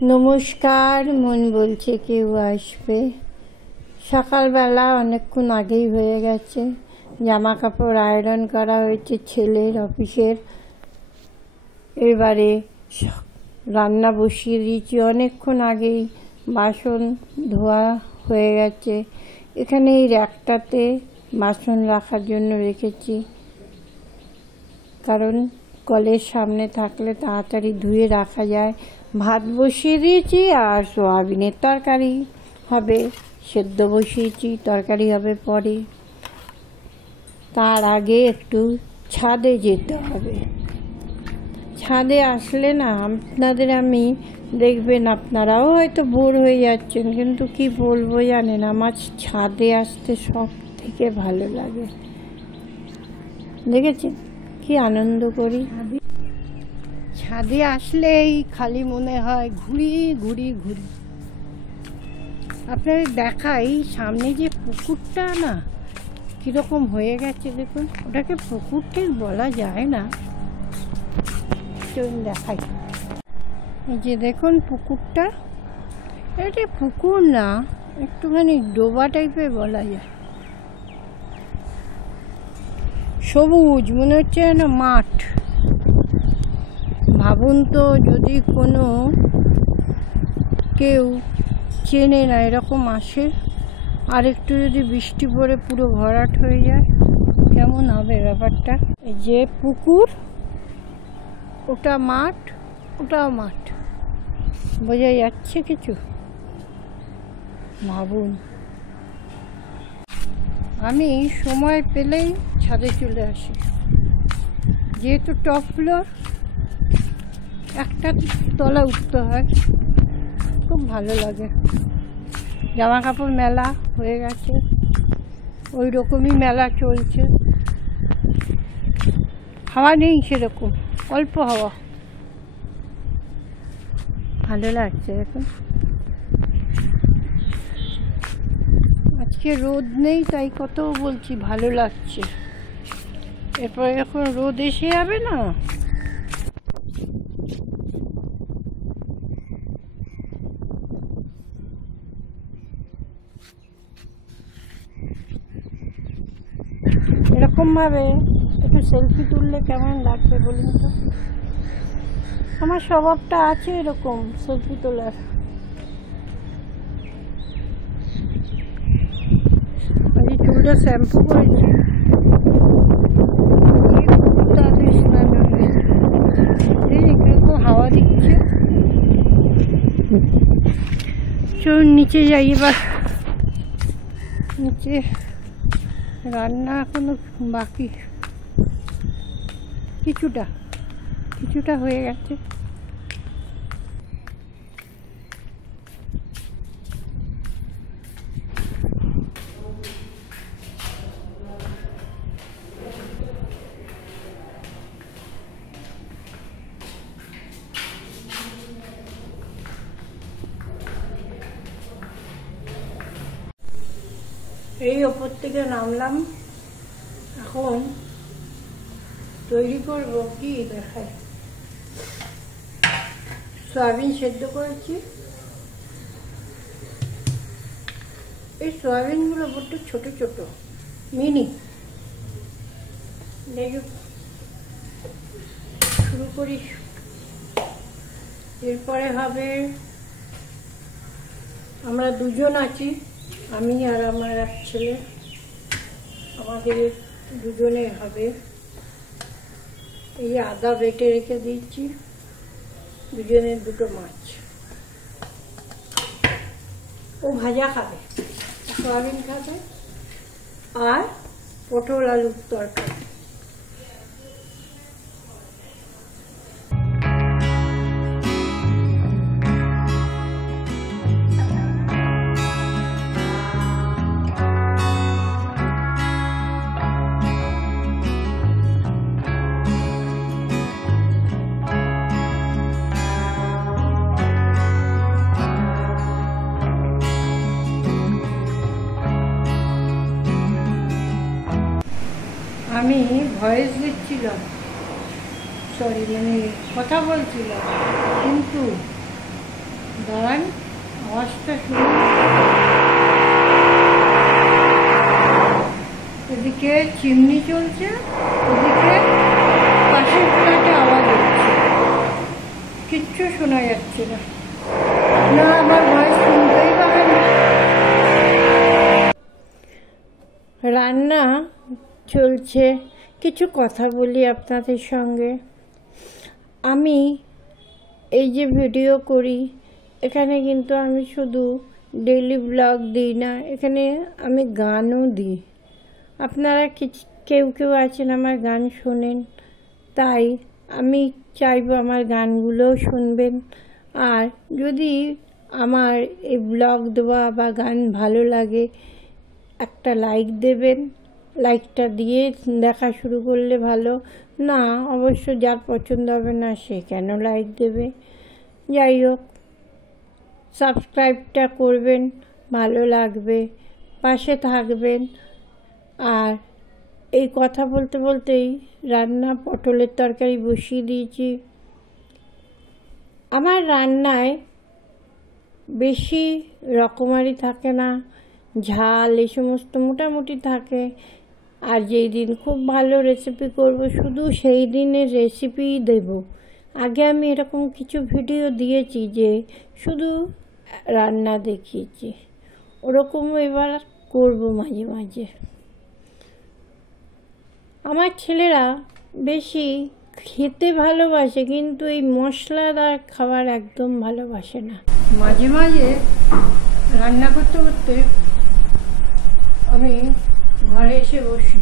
নমস্কার। মন বলছে কেউ আসবে। সকালবেলা অনেকক্ষণ আগেই হয়ে গেছে। জামা কাপড় আয়রন করা হয়েছে ছেলের অফিসের। এবারে রান্না বসিয়ে দিয়েছি অনেকক্ষণ আগেই। বাসন ধোয়া হয়ে গেছে। এখানে এই র্যাকটাতে বাসন রাখার জন্য রেখেছি, কারণ কলের সামনে থাকলে তাড়াতাড়ি ধুয়ে রাখা যায়। ভাত বসিয়ে দিয়েছি আর সোয়াবিনের তরকারি হবে, সেদ্ধ বসিয়েছি, তরকারি হবে পরে। তার আগে একটু ছাদে যেতে হবে। ছাদে আসলে না আপনাদের আমি দেখবেন, আপনারাও হয়তো বোর হয়ে যাচ্ছেন, কিন্তু কি বলবো জানেন, আমার ছাদে আসতে সব থেকে ভালো লাগে। দেখেছেন কি আনন্দ করি। ছাদে আসলেই খালি মনে হয় ঘুরি ঘুরি ঘুরি। আপনাদের দেখাই, সামনে যে পুকুরটা না কীরকম হয়ে গেছে দেখুন। ওটাকে পুকুর ঠিক বলা যায় না, দেখাই। এই যে দেখুন পুকুরটা, এটা পুকুর না, একটুখানি ডোবা টাইপের বলা যায়। সবুজ মনে হচ্ছে যেন মাঠ। ভাবুন তো, যদি কোনো কেউ চেনে না এরকম আসে, আর একটু যদি বৃষ্টি পড়ে পুরো ভরাট হয়ে যায়, কেমন হবে ব্যাপারটা। এই যে পুকুর, ওটা মাঠ, ওটাও মাঠ, বোঝা যাচ্ছে কিছু? ভাবুন। আমি সময় পেলেই ছাদে চলে আসি, যেহেতু টপ ফ্লোর, একটা তলা উঠতে হয়, খুব ভালো লাগে। জামা কাপড় মেলা হয়ে গেছে, ওই রকমই মেলা চলছে। হাওয়া নেই সেরকম, অল্প হাওয়া, ভালো লাগছে এখন। আজকে রোদ নেই, তাই কত বলছি ভালো লাগছে। এরপরে যখন রোদ এসে যাবে না, এরকমভাবে একটু সেলফি তুললে কেমন লাগবে বলুন তো। আমার স্বভাবটা আছে এরকম সেলফি তোলার। আমি চুলটা শ্যাম্পু করেছি, কিরকম হাওয়া দিচ্ছে। চলুন নিচে যাই এবার। নিচে রান্না এখনো বাকি, কিছুটা হয়ে গেছে। এই ওপর থেকে নামলাম, এখন তৈরি করব কি দেখায়। সয়াবিন সেদ্ধ করেছি। এই সয়াবিনগুলো বড্ড ছোট ছোট, মিনি। শুরু করি। এরপরে হবে, আমরা দুজন আছি, আমি আর আমার এক ছেলে, আমাদের দুজনের হবে। এই আদা বেটে রেখে দিয়েছি, দুজনের দুটো মাছ। ও ভাজা খাবে, সয়াবিন খাবে, আর পটল আলুর তরকারি। আমি ভয়েস দিচ্ছিলাম, সরি, মানে কথা বলছিলাম, কিন্তু দাঁড়ান, আওয়াজটা শুনুন। এদিকে চিমনি চলছে, ওদিকে পাশের ফ্ল্যাটে আওয়াজ হচ্ছে, কিচ্ছু শোনা যাচ্ছে না। আপনারা আমার ভয়েস শুনতেই পাবেন না। রান্না চলছে, কিছু কথা বলি আপনাদের সঙ্গে। আমি এই যে ভিডিও করি, এখানে কিন্তু আমি শুধু ডেইলি ব্লগ দিই না, এখানে আমি গানও দিই। আপনারা কেউ কেউ আছেন আমার গান শোনেন, তাই আমি চাইবো আমার গানগুলোও শুনবেন। আর যদি আমার এই ব্লগ দেওয়া বা গান ভালো লাগে, একটা লাইক দেবেন। লাইকটা দিয়ে দেখা শুরু করলে ভালো, না অবশ্য যার পছন্দ হবে না সে কেন লাইক দেবে। যাই হোক, সাবস্ক্রাইবটা করবেন, ভালো লাগবে, পাশে থাকবেন। আর এই কথা বলতে বলতেই রান্না পটলের তরকারি বসিয়ে দিয়েছি। আমার রান্নায় বেশি রকমারি থাকে না, ঝাল এই সমস্ত মোটামুটি থাকে। আর যেই দিন খুব ভালো রেসিপি করব, শুধু সেই দিনের রেসিপিই দেব। আগে আমি এরকম কিছু ভিডিও দিয়েছি যে শুধু রান্না দেখিয়েছি, ওরকমও এবার করব মাঝে মাঝে। আমার ছেলেরা বেশি খেতে ভালোবাসে, কিন্তু এই মশলাদার খাবার একদম ভালোবাসে না। মাঝে মাঝে রান্না করতে করতে আমি ঘরে এসে বসি,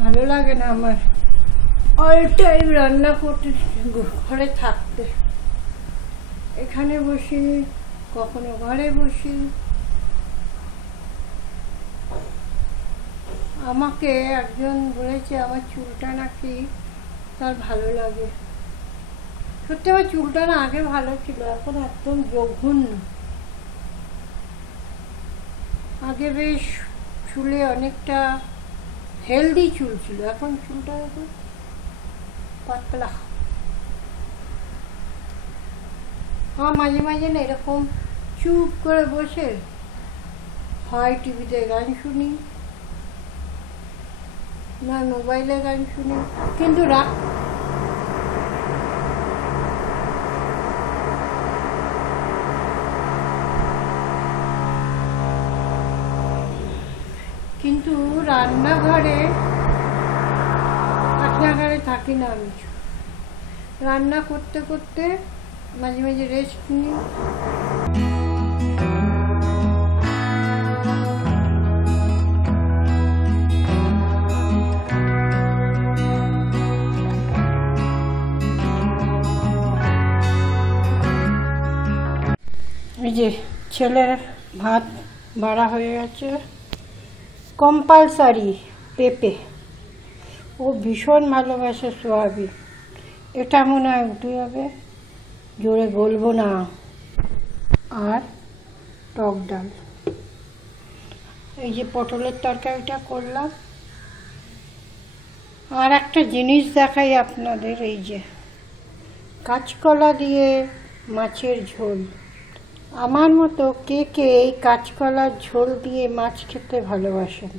ভালো লাগে না আমার অল টাইম রান্না করতে, ঘরে থাকতে। এখানে বসি, কখনো ঘরে বসি। আমাকে একজন বলেছে আমার চুলটা নাকি তার ভালো লাগে। সত্যি আমার চুলটা না আগে ভালো ছিল, এখন একদম জঘন্য। আগে বেশ চুলে অনেকটা হেলদি চুল ছিল, এখন চুলটা এখন পাতলা। মাঝে মাঝে না এরকম চুপ করে বসে হয় টিভিতে গান শুনি, না মোবাইলে গান শুনি, কিন্তু রান্নাঘরে থাকি না আমি। রান্না করতে করতে মাঝে মাঝে রেস্ট নিই। এই যে ছেলের ভাত বাড়া হয়ে গেছে, কম্পালসারি পেঁপে, ও ভীষণ ভালোবাসে সোয়াবিন। এটা মনে হয় উঠে যাবে, জোরে বলবো না। আর টক ডাল, এই যে পটলের তরকারিটা করলাম। আর একটা জিনিস দেখাই আপনাদের, এই যে কাঁচকলা দিয়ে মাছের ঝোল। আমার মতো কে কে এই কাঁচকলার ঝোল দিয়ে মাছ খেতে ভালোবাসেন?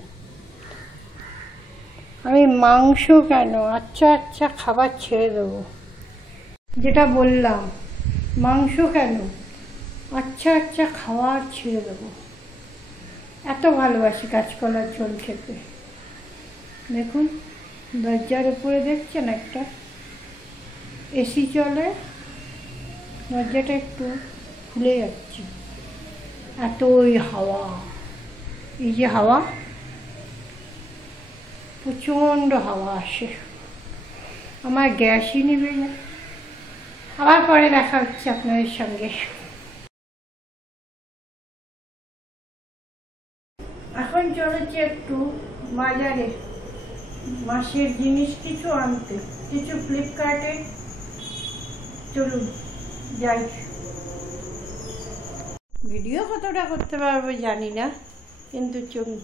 আমি মাংস কেন, আচ্ছা আচ্ছা খাবার ছেড়ে দেবো, যেটা বললাম, মাংস কেন, আচ্ছা আচ্ছা খাবার ছেড়ে দেবো। এত ভালোবাসি কাঁচকলার ঝোল খেতে। দেখুন দরজার উপরে দেখছেন একটা এসি চলে, দরজাটা একটু খুলে যাচ্ছে, এত ওই হাওয়া, এই যে হাওয়া, প্রচণ্ড হাওয়া আসে, আমার গ্যাসই নিভে যায়। আবার পরে দেখা হচ্ছে আপনাদের সঙ্গে। এখন চলেছে একটু বাজারে মাসের জিনিস কিছু আনতে, কিছু ফ্লিপকার্টে। চলুন যাই। ভিডিও কতটা করতে পারবো জানি না, কিন্তু চলুন।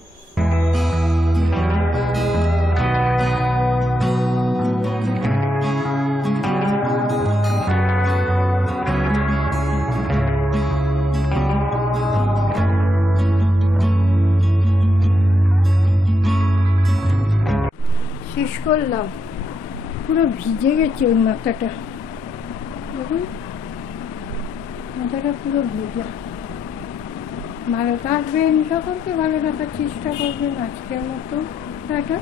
করলাম, পুরো ভিজে গেছে ওই মাথাটা, দেখুন মাথাটা পুরো ভেজা। ভালো থাকবেন, সকলকে ভালো রাখার চেষ্টা করবেন। আজকের মতো টাটা।